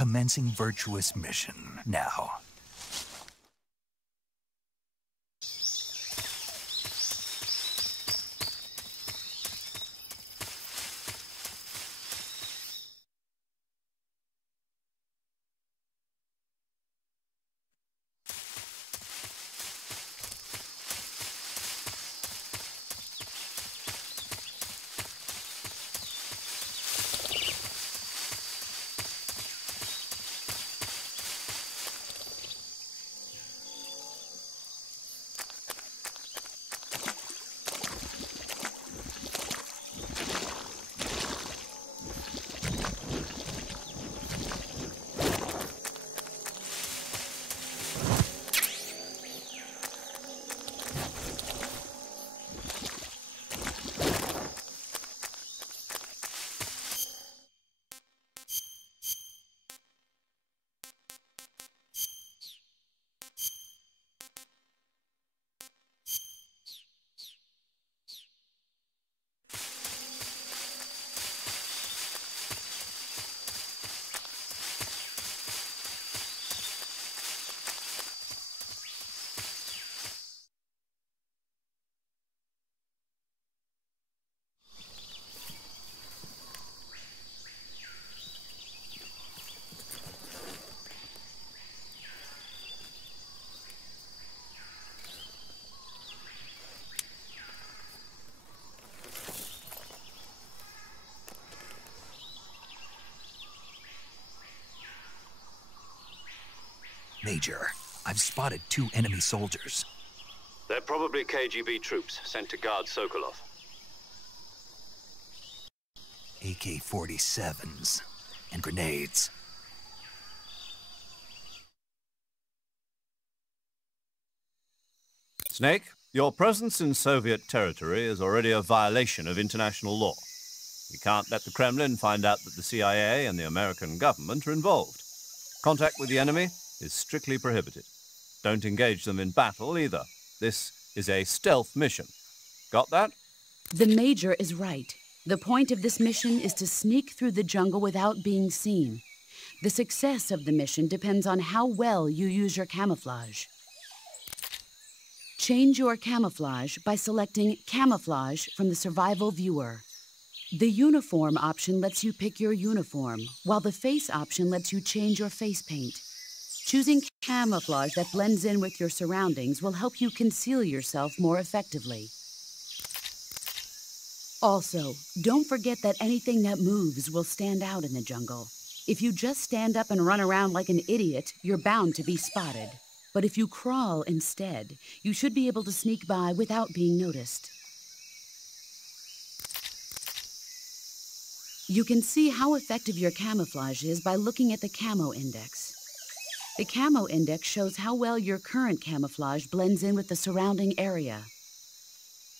Commencing virtuous mission now. Major, I've spotted 2 enemy soldiers. They're probably KGB troops sent to guard Sokolov. AK-47s and grenades. Snake, your presence in Soviet territory is already a violation of international law. You can't let the Kremlin find out that the CIA and the American government are involved. Contact with the enemy is strictly prohibited. Don't engage them in battle either. This is a stealth mission. Got that? The Major is right. The point of this mission is to sneak through the jungle without being seen. The success of the mission depends on how well you use your camouflage. Change your camouflage by selecting Camouflage from the Survival Viewer. The Uniform option lets you pick your uniform, while the Face option lets you change your face paint. Choosing camouflage that blends in with your surroundings will help you conceal yourself more effectively. Also, don't forget that anything that moves will stand out in the jungle. If you just stand up and run around like an idiot, you're bound to be spotted. But if you crawl instead, you should be able to sneak by without being noticed. You can see how effective your camouflage is by looking at the Camo Index. The Camo Index shows how well your current camouflage blends in with the surrounding area.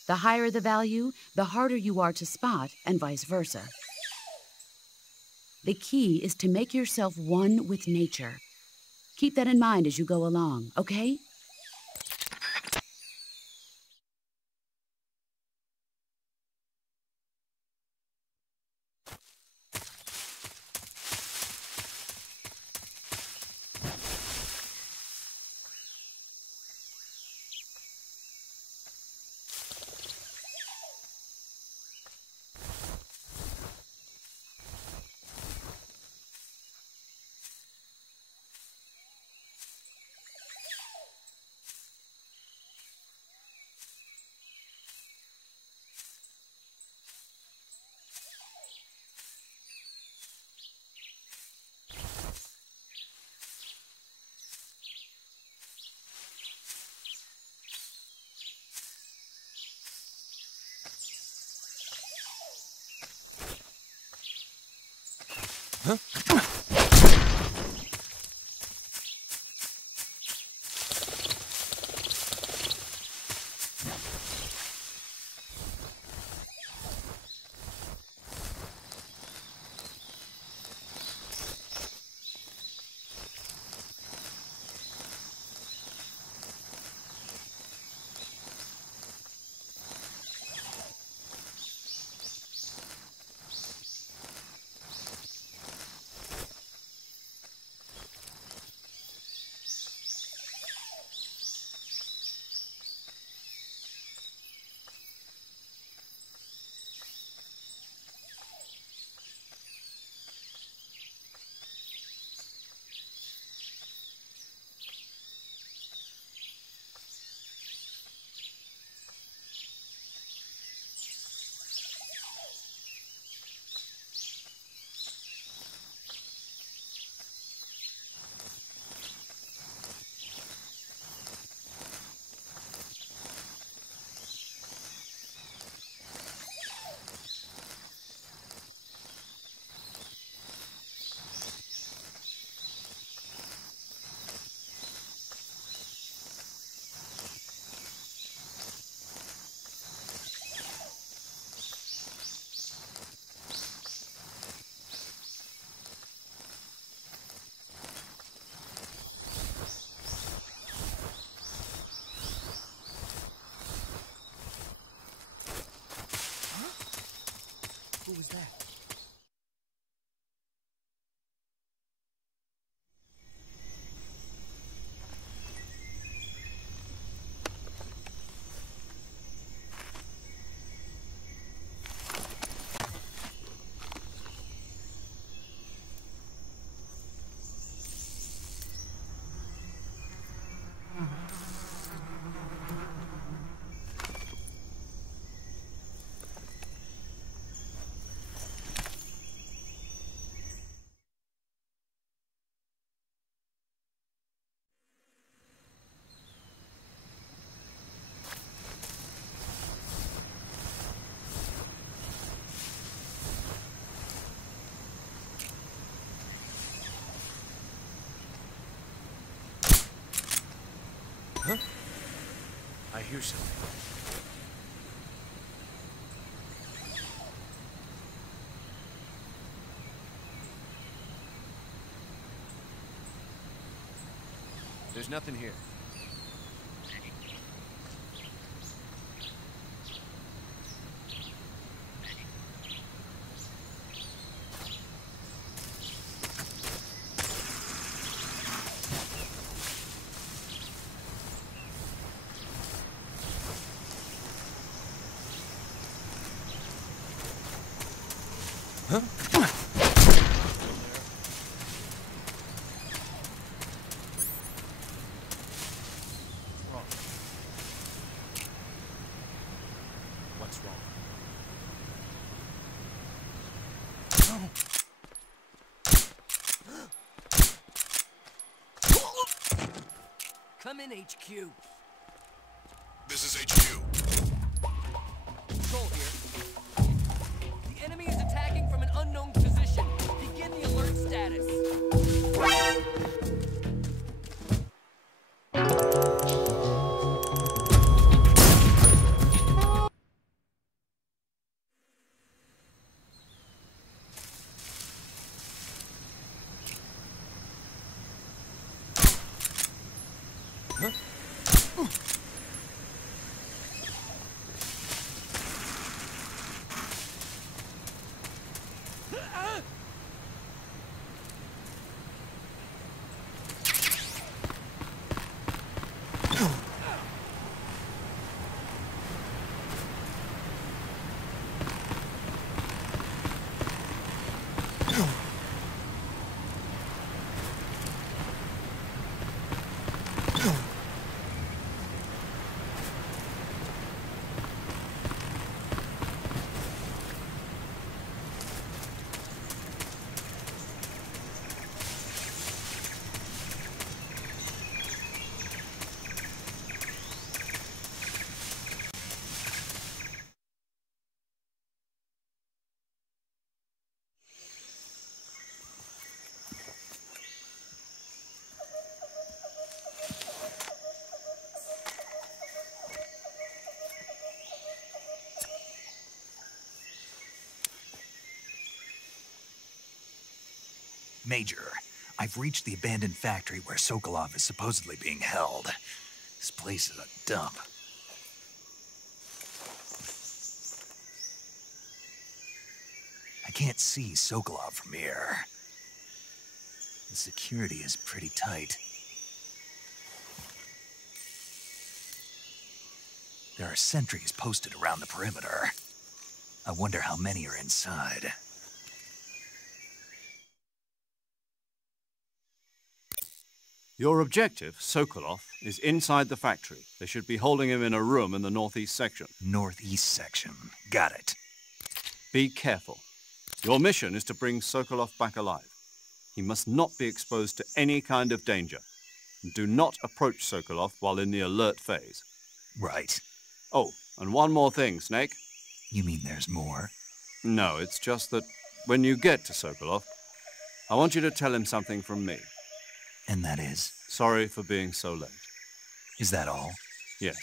The higher the value, the harder you are to spot, and vice versa. The key is to make yourself one with nature. Keep that in mind as you go along, okay? that? Huh? I hear something. There's nothing here. Huh? What's wrong? Come in, HQ. This is HQ. Control here. The enemy is attacking from an unknown position. Begin the alert status. Major, I've reached the abandoned factory where Sokolov is supposedly being held. This place is a dump. I can't see Sokolov from here. The security is pretty tight. There are sentries posted around the perimeter. I wonder how many are inside. Your objective, Sokolov, is inside the factory. They should be holding him in a room in the northeast section. Northeast section. Got it. Be careful. Your mission is to bring Sokolov back alive. He must not be exposed to any kind of danger. Do not approach Sokolov while in the alert phase. Right. Oh, and one more thing, Snake. You mean there's more? No, it's just that when you get to Sokolov, I want you to tell him something from me. And that is? Sorry for being so late. Is that all? Yes.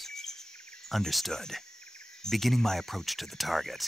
Understood. Beginning my approach to the target.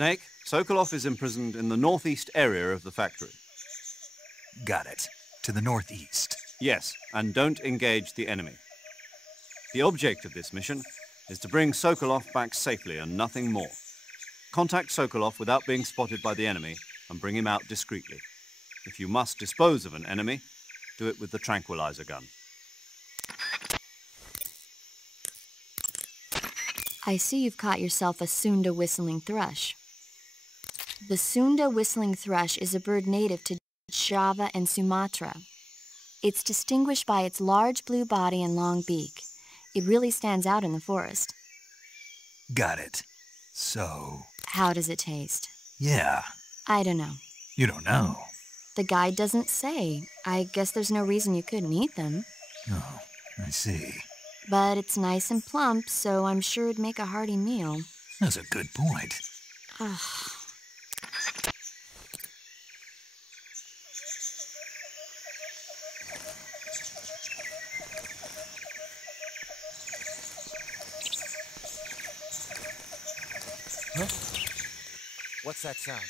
Snake, Sokolov is imprisoned in the northeast area of the factory. Got it. To the northeast. Yes, and don't engage the enemy. The object of this mission is to bring Sokolov back safely and nothing more. Contact Sokolov without being spotted by the enemy and bring him out discreetly. If you must dispose of an enemy, do it with the tranquilizer gun. I see you've caught yourself a Sunda whistling thrush. The Sunda whistling thrush is a bird native to Java and Sumatra. It's distinguished by its large blue body and long beak. It really stands out in the forest. Got it. So... How does it taste? Yeah. I don't know. You don't know? The guide doesn't say. I guess there's no reason you couldn't eat them. Oh, I see. But it's nice and plump, so I'm sure it'd make a hearty meal. That's a good point. Ugh. Huh? What's that sound?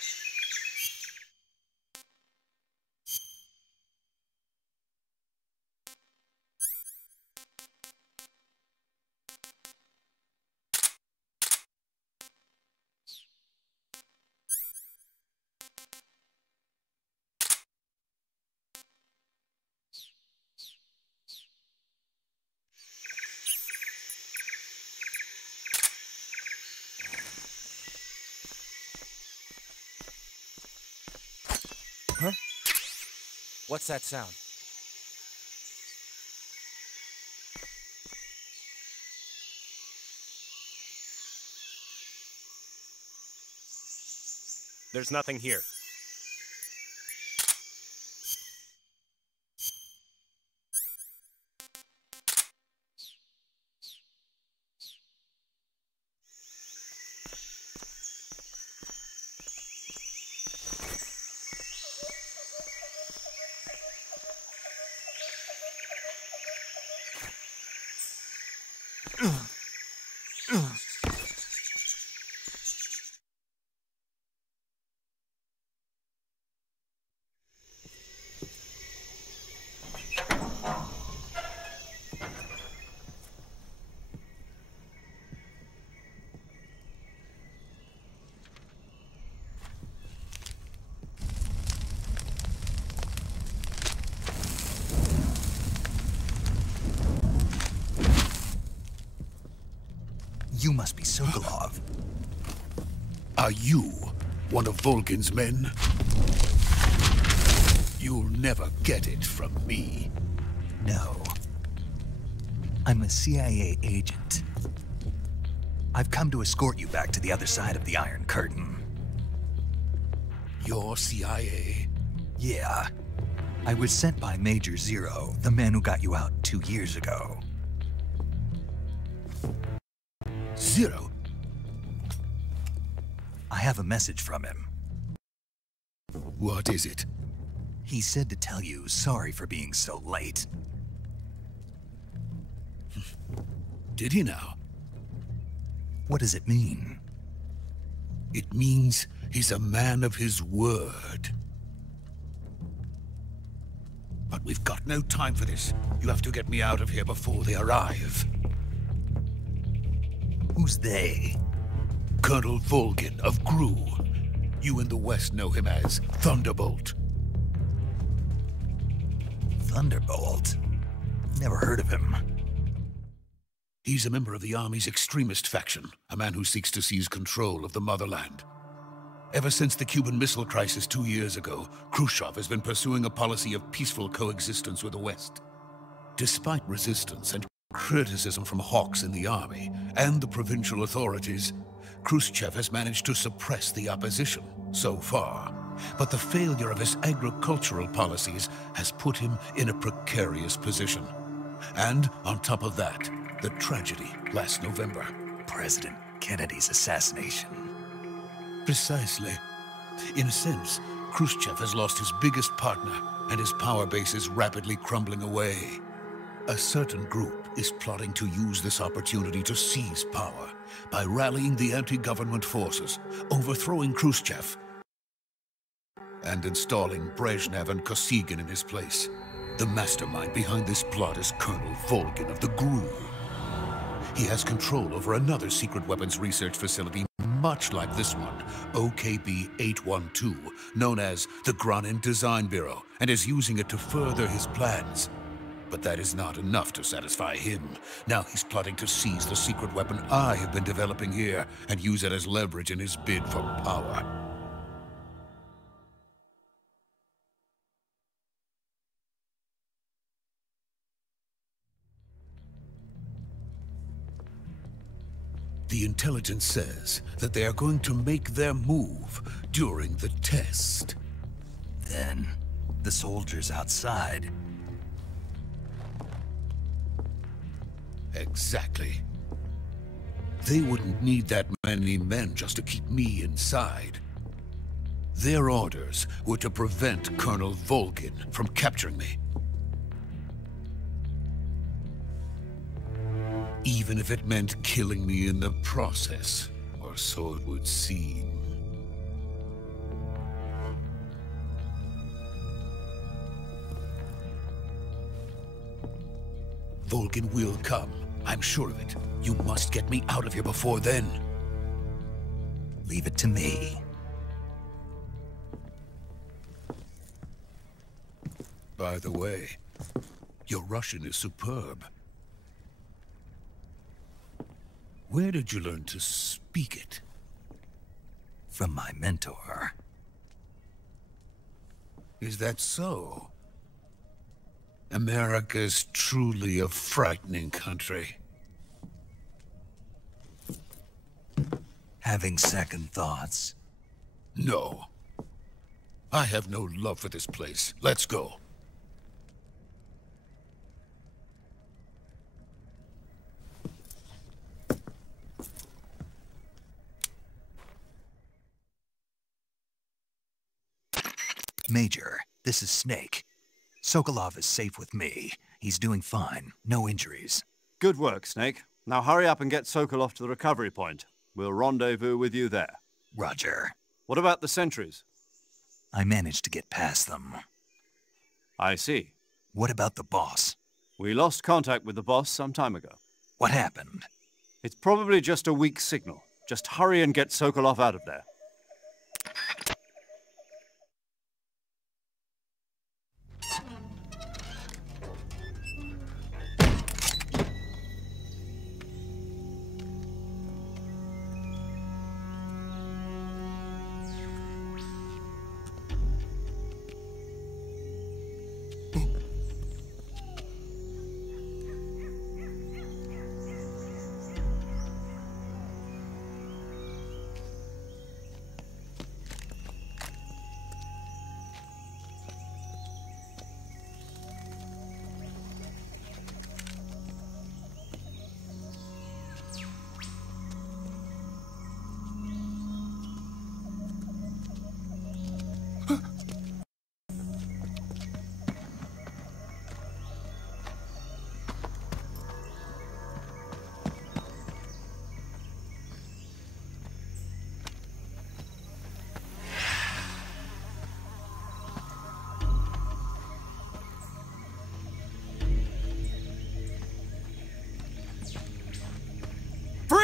Huh? What's that sound? There's nothing here. You must be Sokolov. Are you one of Volgin's men? You'll never get it from me. No. I'm a CIA agent. I've come to escort you back to the other side of the Iron Curtain. You're CIA? Yeah. I was sent by Major Zero, the man who got you out 2 years ago. Zero? I have a message from him. What is it? He said to tell you sorry for being so late. Did he now? What does it mean? It means he's a man of his word. But we've got no time for this. You have to get me out of here before they arrive. Who's they? Colonel Volgin of Gru. You in the West know him as Thunderbolt. Thunderbolt? Never heard of him. He's a member of the Army's extremist faction, a man who seeks to seize control of the motherland. Ever since the Cuban Missile Crisis 2 years ago, Khrushchev has been pursuing a policy of peaceful coexistence with the West. Despite resistance and criticism from hawks in the army and the provincial authorities, Khrushchev has managed to suppress the opposition so far. But the failure of his agricultural policies has put him in a precarious position. And on top of that, the tragedy last November. President Kennedy's assassination. Precisely. In a sense, Khrushchev has lost his biggest partner, and his power base is rapidly crumbling away. A certain group is plotting to use this opportunity to seize power by rallying the anti-government forces, overthrowing Khrushchev, and installing Brezhnev and Kosygin in his place. The mastermind behind this plot is Colonel Volgin of the Gru. He has control over another secret weapons research facility much like this one, OKB-812, known as the Granin Design Bureau, and is using it to further his plans. But that is not enough to satisfy him. Now he's plotting to seize the secret weapon I have been developing here and use it as leverage in his bid for power. The intelligence says that they are going to make their move during the test. Then, the soldiers outside. Exactly. They wouldn't need that many men just to keep me inside. Their orders were to prevent Colonel Volgin from capturing me. Even if it meant killing me in the process, or so it would seem. Volgin will come. I'm sure of it. You must get me out of here before then. Leave it to me. By the way, your Russian is superb. Where did you learn to speak it? From my mentor. Is that so? America's truly a frightening country. Having second thoughts? No. I have no love for this place. Let's go. Major, this is Snake. Sokolov is safe with me. He's doing fine. No injuries. Good work, Snake. Now hurry up and get Sokolov to the recovery point. We'll rendezvous with you there. Roger. What about the sentries? I managed to get past them. I see. What about the boss? We lost contact with the boss some time ago. What happened? It's probably just a weak signal. Just hurry and get Sokolov out of there.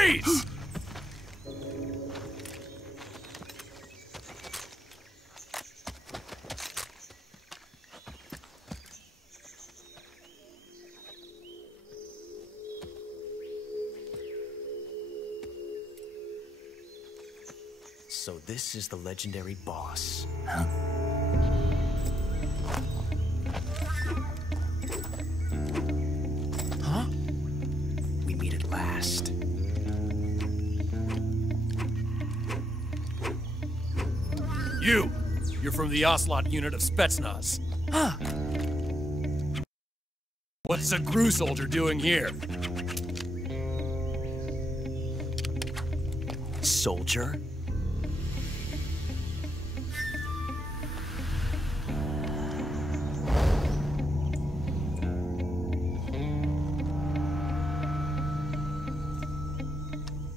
Freeze! So this is the legendary boss. Huh? Huh? We meet at last. You're from the Ocelot unit of Spetsnaz. Huh? What's a crew soldier doing here? Soldier?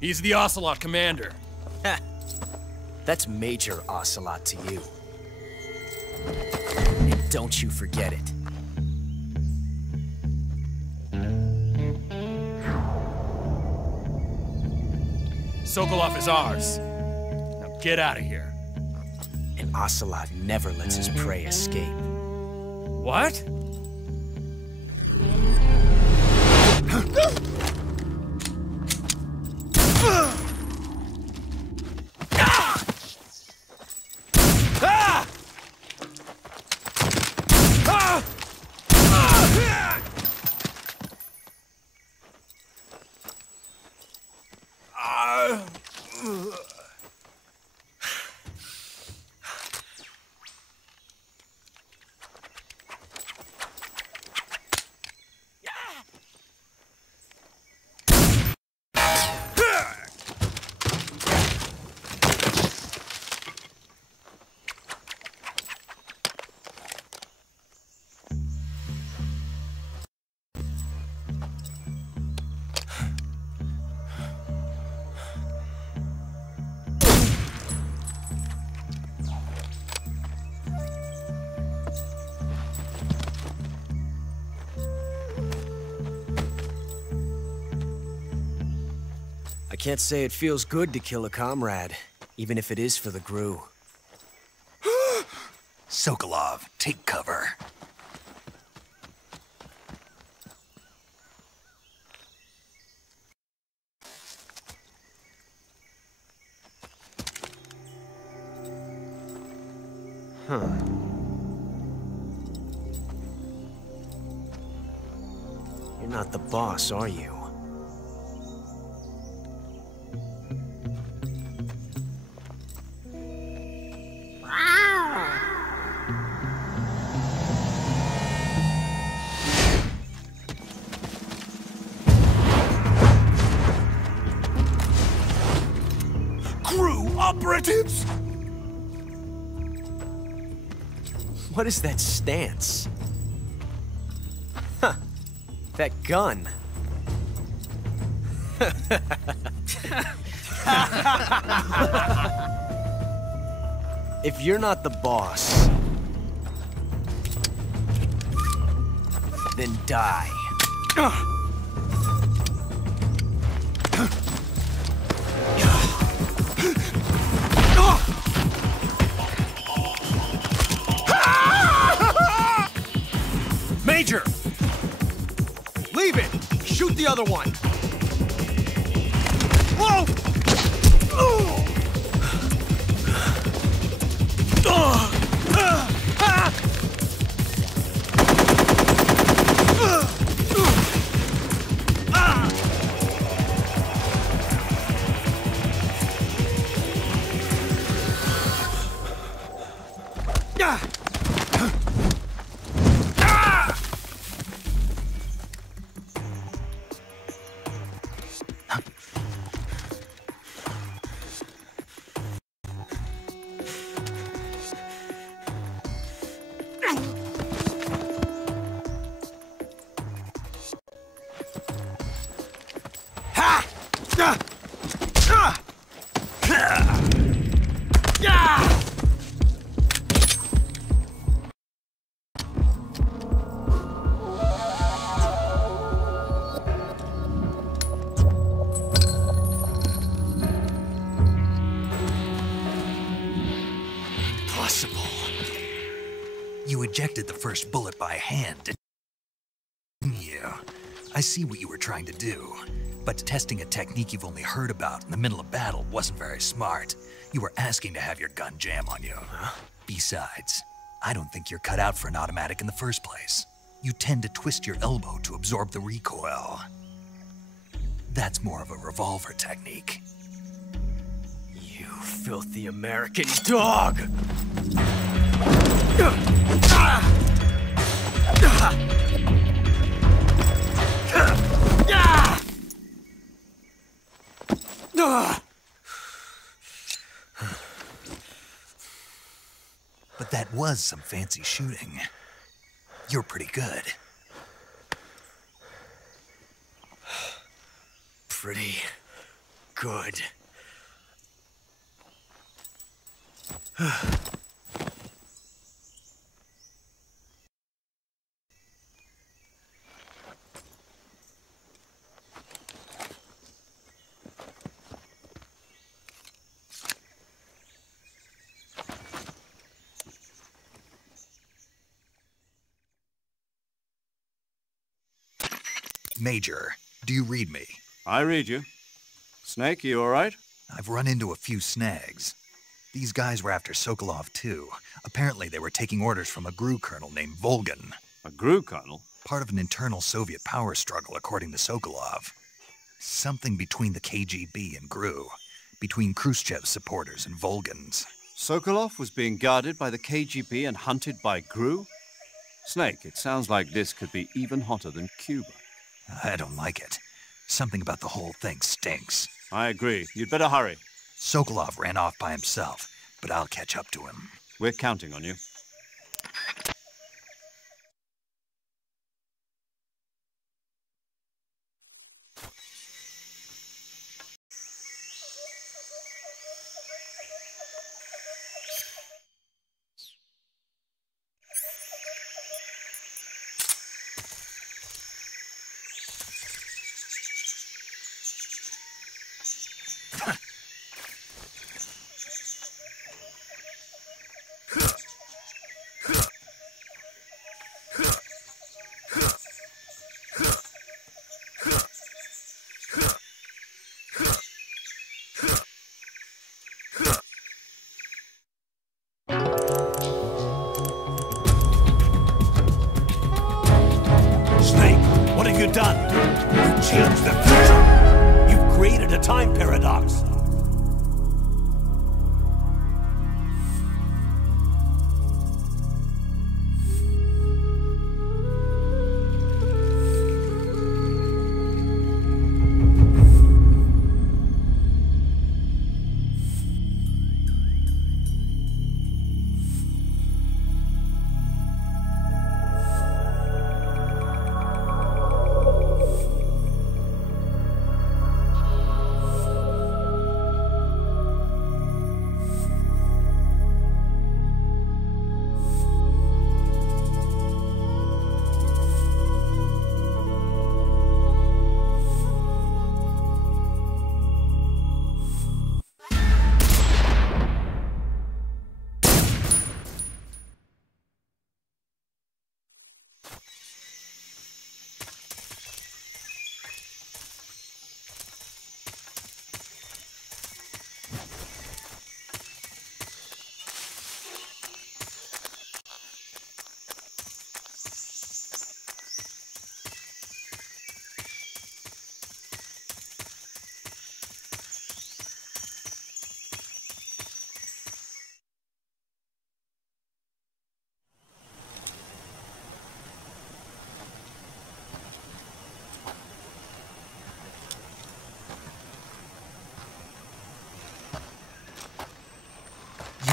He's the Ocelot commander. Ha! That's Major Ocelot to you. And don't you forget it. Sokolov is ours. Now get out of here. And Ocelot never lets his prey escape. What? I can't say it feels good to kill a comrade, even if it is for the GRU. Sokolov, take cover. Huh. You're not the boss, are you? GRU operatives! What is that stance? Huh. That gun. If you're not the boss, then die. Major! Leave it! Shoot the other one! Whoa! You ejected the first bullet by hand, didn't you? I see what you were trying to do, but testing a technique you've only heard about in the middle of battle wasn't very smart. You were asking to have your gun jam on you. Huh? Besides, I don't think you're cut out for an automatic in the first place. You tend to twist your elbow to absorb the recoil. That's more of a revolver technique. You filthy American dog! But that was some fancy shooting. You're pretty good. Pretty good. Major, do you read me? I read you. Snake, you all right? I've run into a few snags. These guys were after Sokolov, too. Apparently they were taking orders from a GRU colonel named Volgan. A GRU colonel? Part of an internal Soviet power struggle, according to Sokolov. Something between the KGB and GRU. Between Khrushchev's supporters and Volgan's. Sokolov was being guarded by the KGB and hunted by GRU? Snake, it sounds like this could be even hotter than Cuba. I don't like it. Something about the whole thing stinks. I agree. You'd better hurry. Sokolov ran off by himself, but I'll catch up to him. We're counting on you. you done? You changed the future. You've created a time paradox.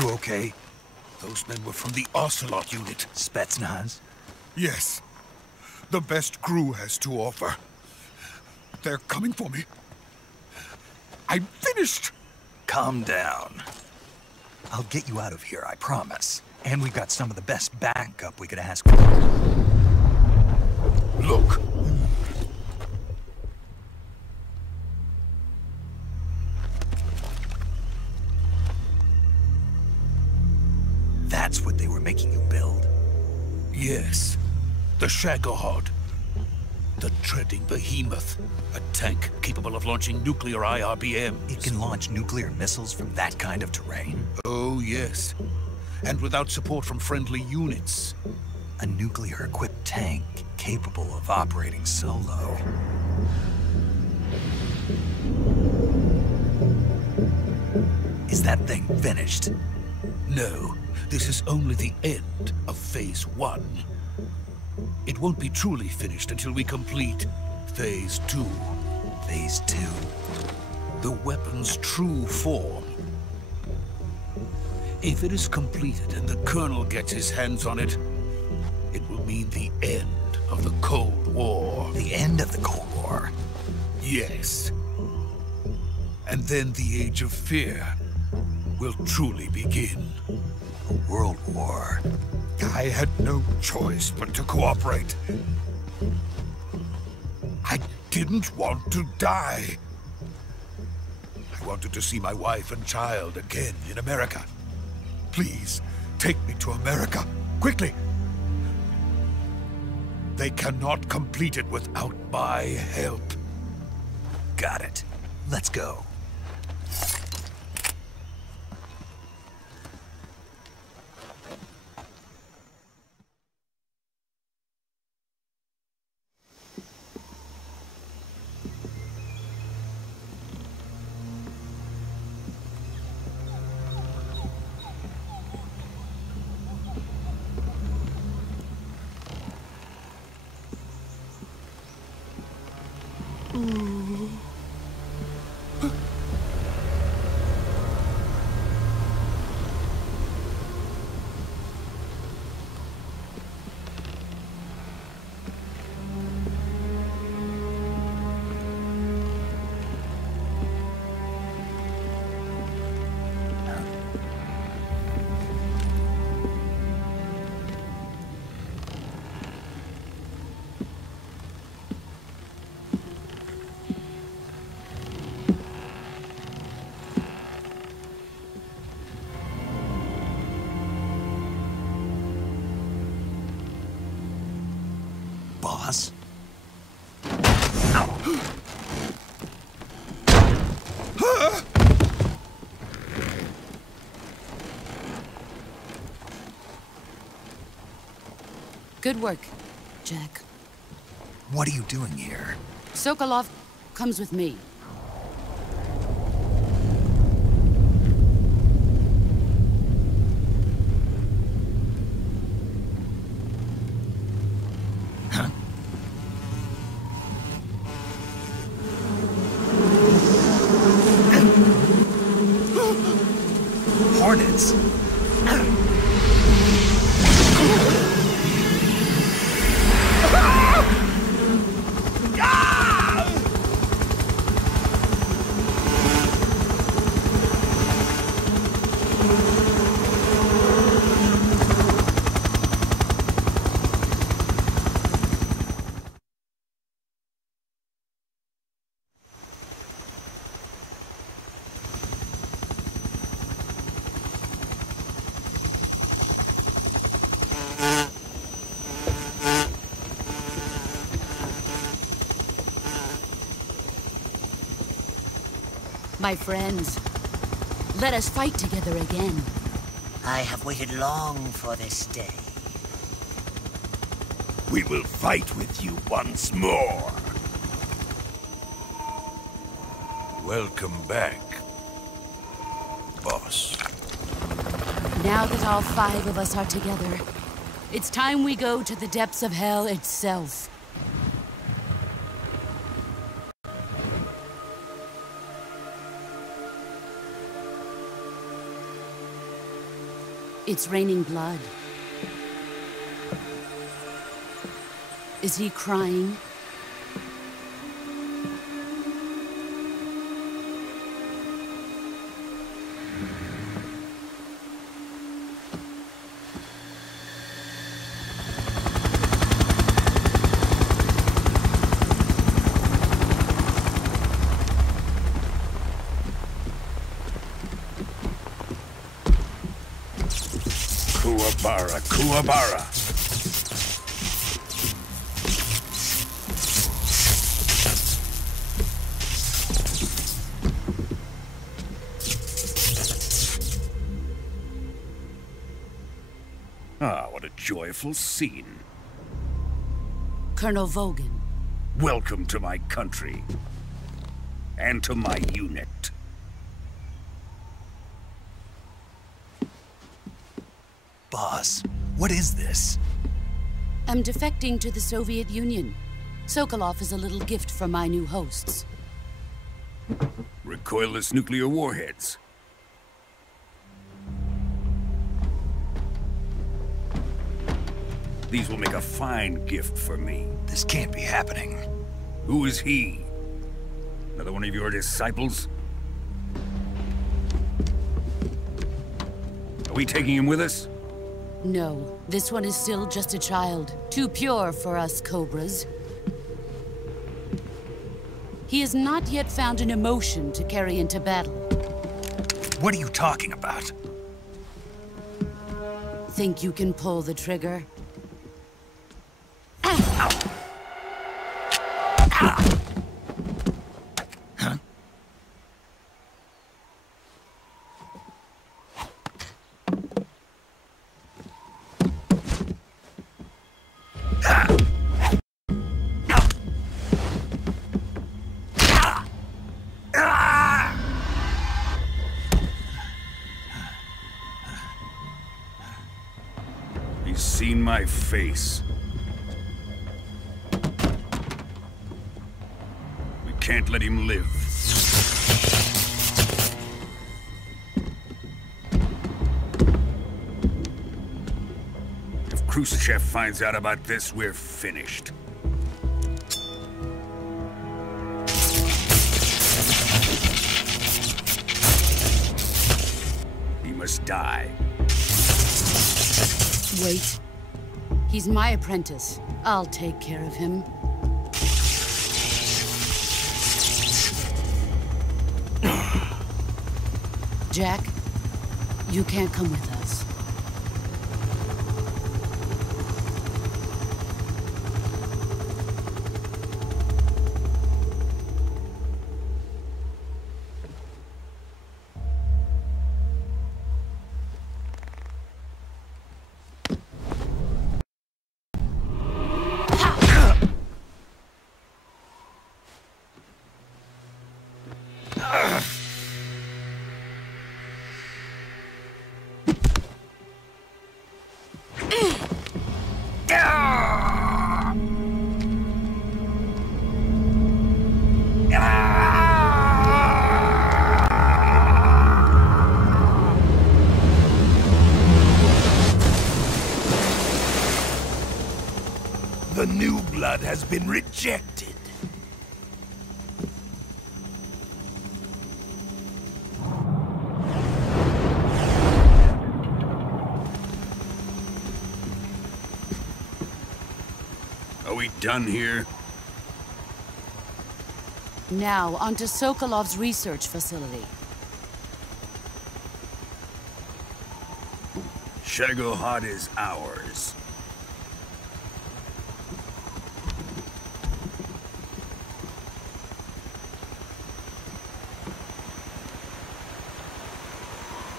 You okay? Those men were from the Ocelot unit. Spetsnaz? Yes. The best GRU has to offer. They're coming for me. I'm finished! Calm down. I'll get you out of here, I promise. And we've got some of the best backup we could ask for. Look. That's what they were making you build? Yes. The Shagohod. The treading behemoth. A tank capable of launching nuclear IRBMs. It can launch nuclear missiles from that kind of terrain? Oh, yes. And without support from friendly units. A nuclear-equipped tank capable of operating solo. Is that thing finished? No, this is only the end of Phase 1. It won't be truly finished until we complete Phase 2. Phase 2? The weapon's true form. If it is completed and the Colonel gets his hands on it, it will mean the end of the Cold War. The end of the Cold War? Yes. And then the Age of Fear will truly begin. A world war. I had no choice but to cooperate. I didn't want to die. I wanted to see my wife and child again in America. Please, take me to America, quickly. They cannot complete it without my help. Got it. Let's go. Boss? Good work, Jack. What are you doing here? Sokolov comes with me. Hornets? My friends, let us fight together again. I have waited long for this day. We will fight with you once more. Welcome back, boss. Now that all 5 of us are together, it's time we go to the depths of hell itself. It's raining blood. Is he crying? Kuwabara, Kuwabara. Ah, what a joyful scene. Colonel Vogan. Welcome to my country. And to my unit. Boss, what is this? I'm defecting to the Soviet Union. Sokolov is a little gift from my new hosts. Recoilless nuclear warheads. These will make a fine gift for me. This can't be happening. Who is he? Another one of your disciples? Are we taking him with us? No, this one is still just a child. Too pure for us Cobras. He has not yet found an emotion to carry into battle. What are you talking about? Think you can pull the trigger? He's seen my face. We can't let him live. If Khrushchev finds out about this, we're finished. He must die. Wait. He's my apprentice. I'll take care of him. Jack, you can't come with us. The new blood has been rejected. Are we done here? Now, onto Sokolov's research facility. Shagohod is ours.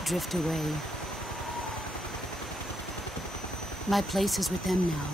Drift away. My place is with them now.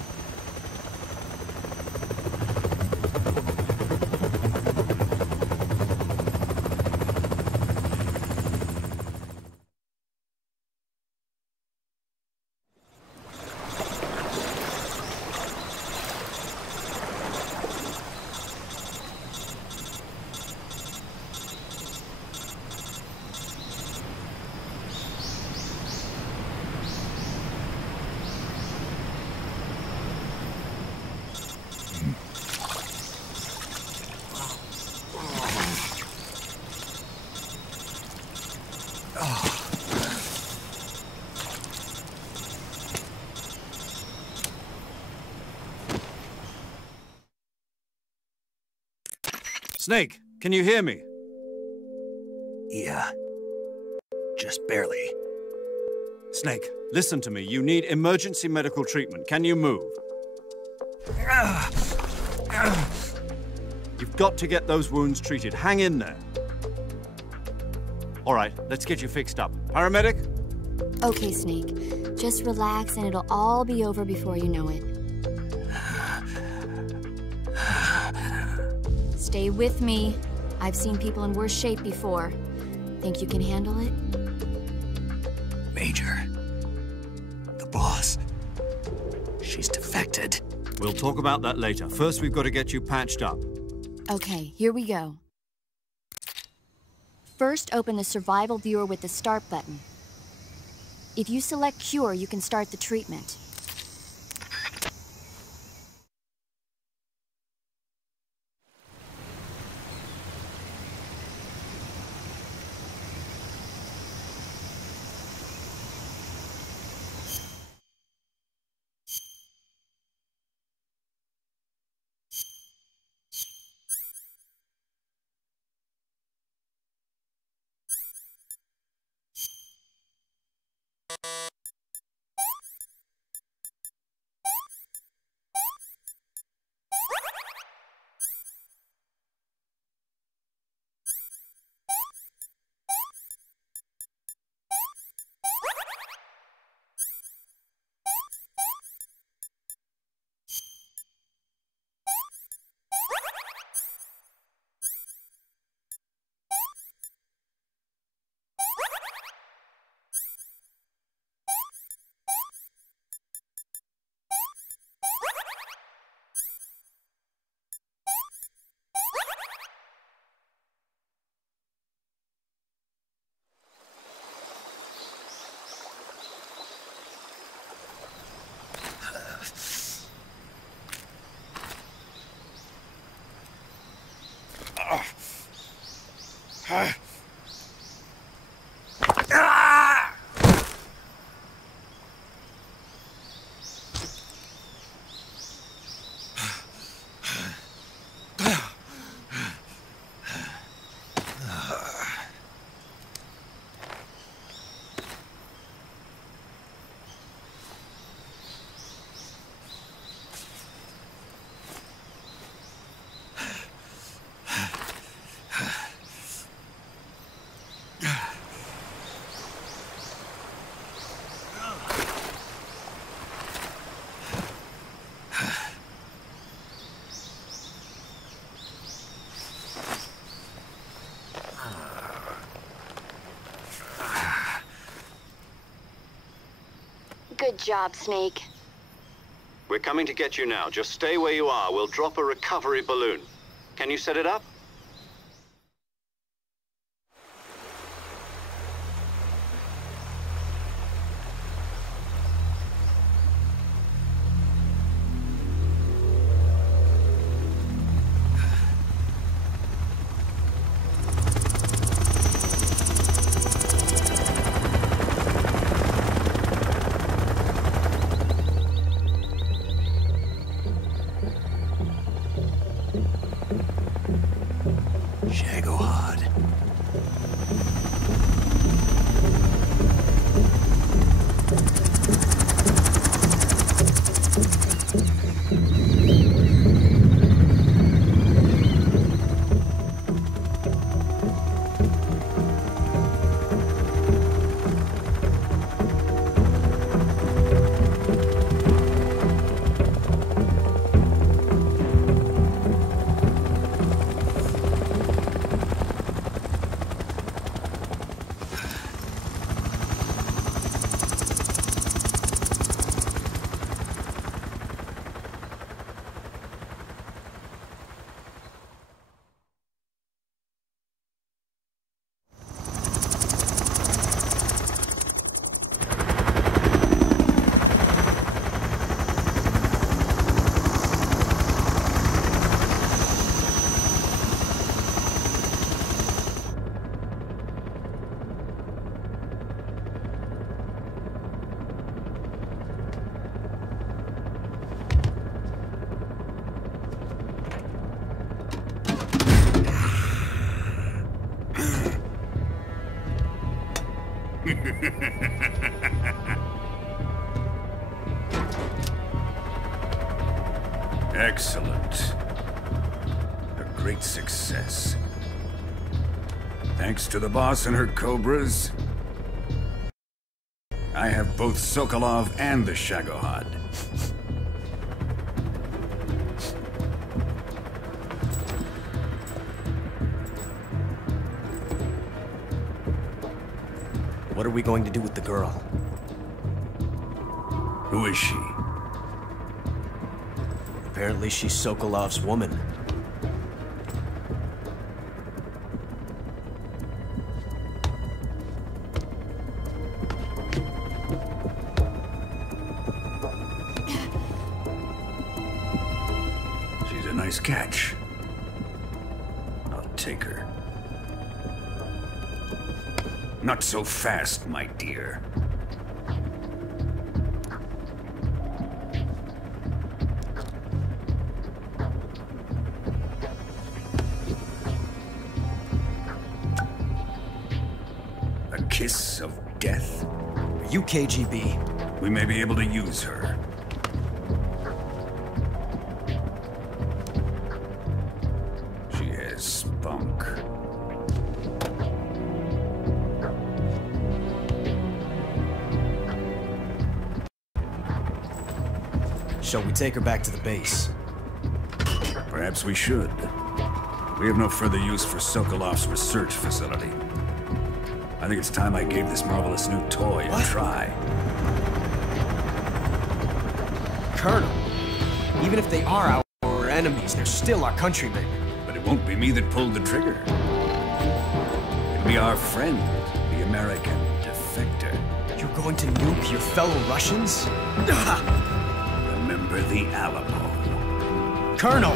Snake, can you hear me? Yeah. Just barely. Snake, listen to me. You need emergency medical treatment. Can you move? You've got to get those wounds treated. Hang in there. All right, let's get you fixed up. Paramedic? Okay, Snake. Just relax and it'll all be over before you know it. Stay with me. I've seen people in worse shape before. Think you can handle it? Major. The boss. She's defected. We'll talk about that later. First, we've got to get you patched up. Okay, here we go. First, open the survival viewer with the start button. If you select cure, you can start the treatment. Good job, Snake. We're coming to get you now. Just stay where you are. We'll drop a recovery balloon. Can you set it up? Excellent. A great success. Thanks to the boss and her cobras, I have both Sokolov and the Shagohod. What are we going to do with the girl? Who is she? Apparently she's Sokolov's woman. She's a nice catch. I'll take her. Not so fast, my dear. A kiss of death? Are you KGB? We may be able to use her. She has spunk. Shall we take her back to the base? Perhaps we should. We have no further use for Sokolov's research facility. I think it's time I gave this marvelous new toy a try. Colonel, even if they are our enemies, they're still our countrymen. But it won't be me that pulled the trigger. It'll be our friend, the American defector. You're going to nuke your fellow Russians? Remember the Alamo. Colonel!